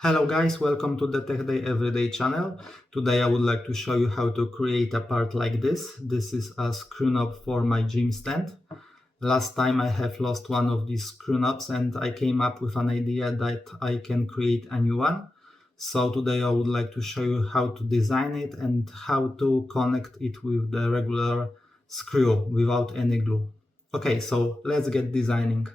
Hello guys, welcome to the Tech Day Everyday channel. Today I would like to show you how to create a part like this. This is a screw knob for my gym stand. Last time I have lost one of these screw knobs and I came up with an idea that I can create a new one. So today I would like to show you how to design it and how to connect it with the regular screw without any glue. Okay, so let's get designing.